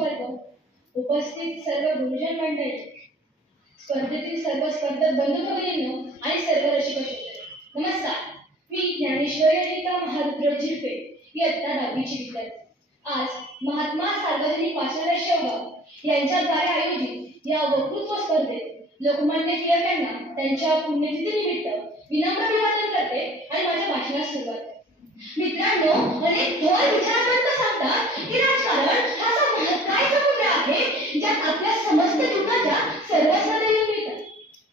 वर्ग, उपस्थित सर्व गुरुजन मंडळी, स्पर्धेतील सर्व स्पर्धक बंधू भगिनींनो आणि सर्व रसिक श्रोते, नमस्कार. मी ज्ञानेश्वरी अनिता महारुद्र झिरपे, इयत्ता 10वीची विद्यार्थी. आज महात्मा सार्वजनिक वाचनालय शेवगाव यांच्याद्वारे आयोजित या वक्तृत्व स्पर्धेत लोकमान्य टिळक यांना त्यांच्या पुण्यतिथीनिमित्त विनम्र अभिवादन करते आणि माझ्या भाषणास सुरुवात करते. मित्रांनो, अनेक थोर विचारवंत सांगतात की राजकारण हा असा महत्त्वाचा समुद्र आहे ज्यात आपल्या समस्त जीवनाच्या सर्व स्पर्धा येऊन मिळतात.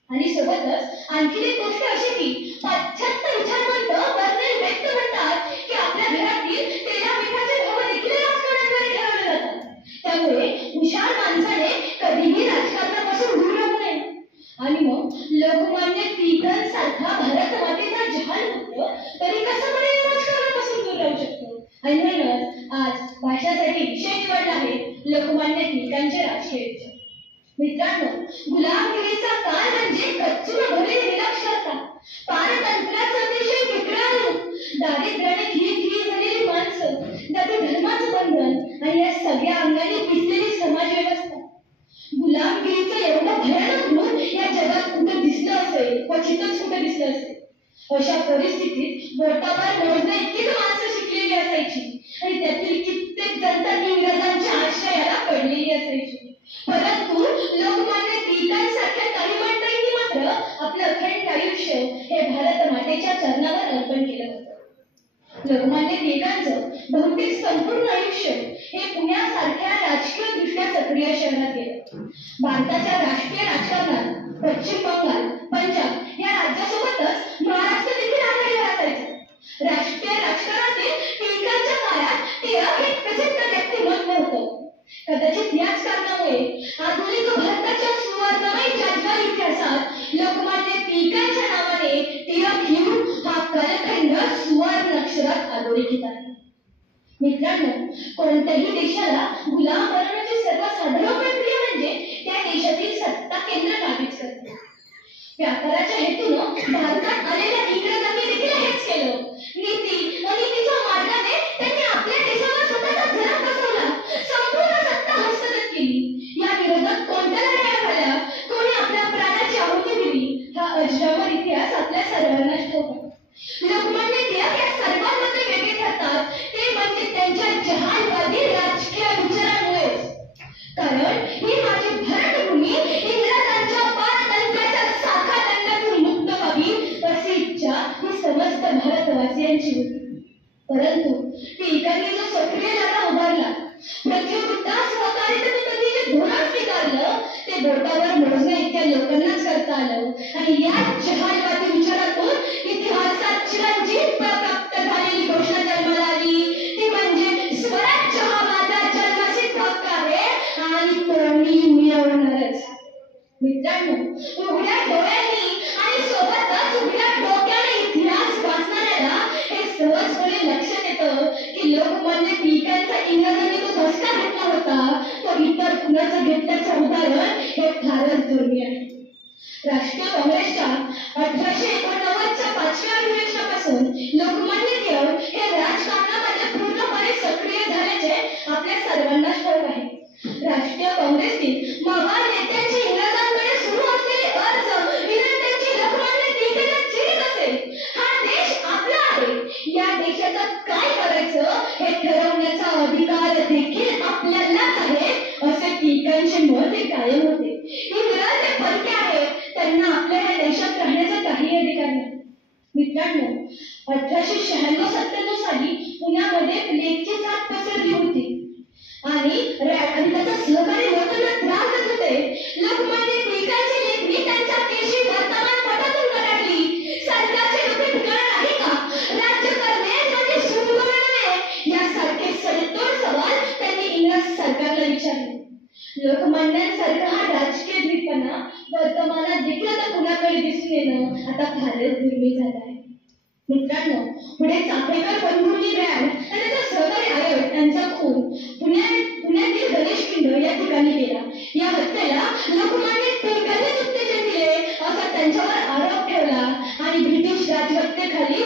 आणि सोबतच आणखी एक गोष्ट अशी की पाश्चात्य विचारवंत वर्णन व्यक्त म्हणतात की आपल्या घरातील तेला मिठाचे भाव देखील राजकारणाद्वारे ठरवले जातात. त्यामुळे हुशार माणसाने कधीही राजकारणापासून दूर राहू नये. आणि मग लोकमान्य टिळकांसारखा भारत मातेचा जहाल पुत्र तरी कसं बरे राजकारणापासून दूर राहू शकतो. आणि म्हणूनच आज भाषणासाठी विषय निवडला आहे लोकमान्य टिळकांचे राजकीय विचार. मित्रांनो, गुलामगिरीचा काळ म्हणजे कच्चून भरलेली निरक्षरता, पारतंत्र्याचा अतिशय विकराळ रूप, दारिद्र्याने खिळखिळी झालेली माणसं, त्यातील धर्माचं बंधन आणि या सगळ्या अंगाने पिसलेली समाज व्यवस्था. गुलामगिरीचं एवढं भयानक रूप या जगात कुठं दिसलं असेल, क्वचितच कुठं दिसलं असेल. अशा परिस्थितीत बोटावर मोजण्या इतकीच माणसं शिकलेली असायची आणि त्यातील कित्येक जनता इंग्रजांच्या आश्रयाला पडलेली असायची. परंतु लोकमान्य टिळकांसारख्या काही मंडळींनी मात्र आपलं अखंड आयुष्य हे भारत मातेच्या चरणावर अर्पण केलं होतं. लोकमान्य टिळकांचं बहुतेक संपूर्ण आयुष्य हे पुण्यासारख्या राजकीय दृष्ट्या सक्रिय शहरात गेलं. भारताच्या राष्ट्रीय राजकारणात पश्चिम बंगाल, पंजाब या राज्यासोबतच महाराष्ट्र देखील आघाडीवर असायचं. राष्ट्रीय राजकारणातील टिळकांच्या काळात टिळक हे प्रसिद्ध व्यक्तिमत्व होतं. कदाचित याच कारणामुळे आधुनिक भारताच्या सुवर्णमय जागतिक इतिहासात लोकमान्य टिळकांच्या नावाने टिळक युग हा कालखंड सुवर्ण अक्षरात अधोरेखित आहे. मित्रांनो, कोणत्याही देशाला गुलाम बनवण्याची सर्वसाधारण प्रक्रिया म्हणजे त्या देशातील सत्ता केंद्र काबीज करणे. व्यापाराच्या हेतून भारतात आलेल्या इंग्रजांनी देखील हेच केलं. नीती अनितीच्या मार्गाने त्यांनी आपल्या देशावर स्वतःचा जरा बसवला, संपूर्ण सत्ता हस्तगत केली. या विरोधात कोणत्या लढाया झाल्या, कोणी आपल्या प्राणाची आहुती दिली, हा अजरामर इतिहास आपल्या सर्वांनाच ठाऊक आहे. लोकमान्य टिळक या सर्वांमध्ये वेगळे ठरतात ते म्हणजे त्यांच्या जहालवादी राजकीय विचारांमुळेच. कारण ही माझी भरतभूमी इंग्रजांच्या पारतंत्र्याच्या साखादंडातून मुक्त व्हावी अशी इच्छा ही समस्त भारतवासियांची होती. परंतु टिळकांनी जो सक्रिय लढा उभारला, प्रतियुद्धा सहकार्यपद्धतीने जे धोरण स्वीकारलं ते बोटावर मोजण्या इतक्या लोकांनाच करता आलं. आणि या जहालवादी विचारातून इतिहासात चिरंजीव प्राप्त झालेली घोषणा जन्माला आली, ती म्हणजे स्वराज्य हा माझा जन्मसिद्ध हक्क आहे आणि तो मी मिळवणारच. मित्रांनो, उघड्या डोळ्यांनी आणि सोबतच उघड्या डोक्याने इतिहास वाचणाऱ्याला हे सहजपणे लक्षात येतं की लोकमान्य टिळकांचा इंग्रजांनी तो धसका घेतला होता, तो इतर कुणाचं घेतल्याचं उदाहरण हे फारच दुर्मिळ आहे. राष्ट्रीय काँग्रेसच्या 1889च्या 5व्या अधिवेशनापासून लोकमान्य टिळक हे राजकारणामध्ये पूर्णपणे सक्रिय झाल्याचे आपल्या सर्वांनाच ठाऊक आहे. राष्ट्रीय काँग्रेसतील महान नेत्यांची इंग्रजांकडे सुरू असलेले अर्ज विनंत्यांची लोकमान्य टिळकांना चिरीत असेल. हा देश आपला आहे, या देशाचं काय करायचं हे ठरवण्याचा अधिकार देखील आपल्यालाच आहे असे टिळकांचे मत हे कायम होते. इंग्रज हे परके आहेत, त्यांना आपल्या या देशात राहण्याचा काही अधिकार नाही. मित्रांनो, 1896-97 साली पुण्यामध्ये प्लेगची साथ पसरली होती आणि त्याचा सहकारी लोकांना त्रास देत होते. लोकमान्य टिळकांची लेखणी त्यांच्या केशी वर्तमानपटातून कडाडली. सरकारचे डोके ठिकाण आहे का? राज्य करणे म्हणजे सुखभोग नव्हे यासारखे सडेतोड सवाल त्यांनी इंग्रज सरकारला विचारले. लोकमान्यांसारखा हा राजकीय धिटपणा वर्तमानात देखील आता कुणाकडे दिसून येणं आता फारच दुर्मिळ झालं आहे. मित्रांनो, पुढे चाफेकर बंधूंनी ब्रँड आणि त्याचा सहकारी आयोग यांचा खून पुण्यातील गणेश पिंड या ठिकाणी केला. या हत्येला लोकमान्य टिळकांनीच उत्तेजन दिले असा त्यांच्यावर आरोप ठेवला आणि ब्रिटिश राजसत्तेखाली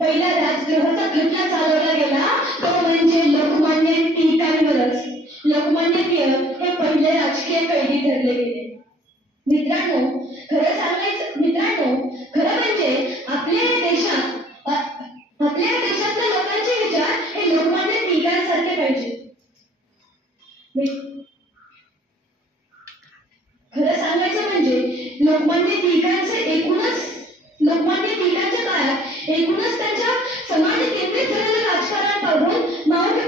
पहिला राजद्रोहाचा खटला चालवला गेला, तो म्हणजे लोकमान्य टिळकांवर. धरले गेले. मित्रांनो, खरं म्हणजे आपल्या या देशातल्या लोकांचे विचार हे लोकमान्य टिळकांसारखे पाहिजे. खरं सांगायचं म्हणजे लोकमान्य टिळकांच्या काळात एकूणच त्यांच्या समाज केंद्रित झालेलं राजकारण पाहून मावळ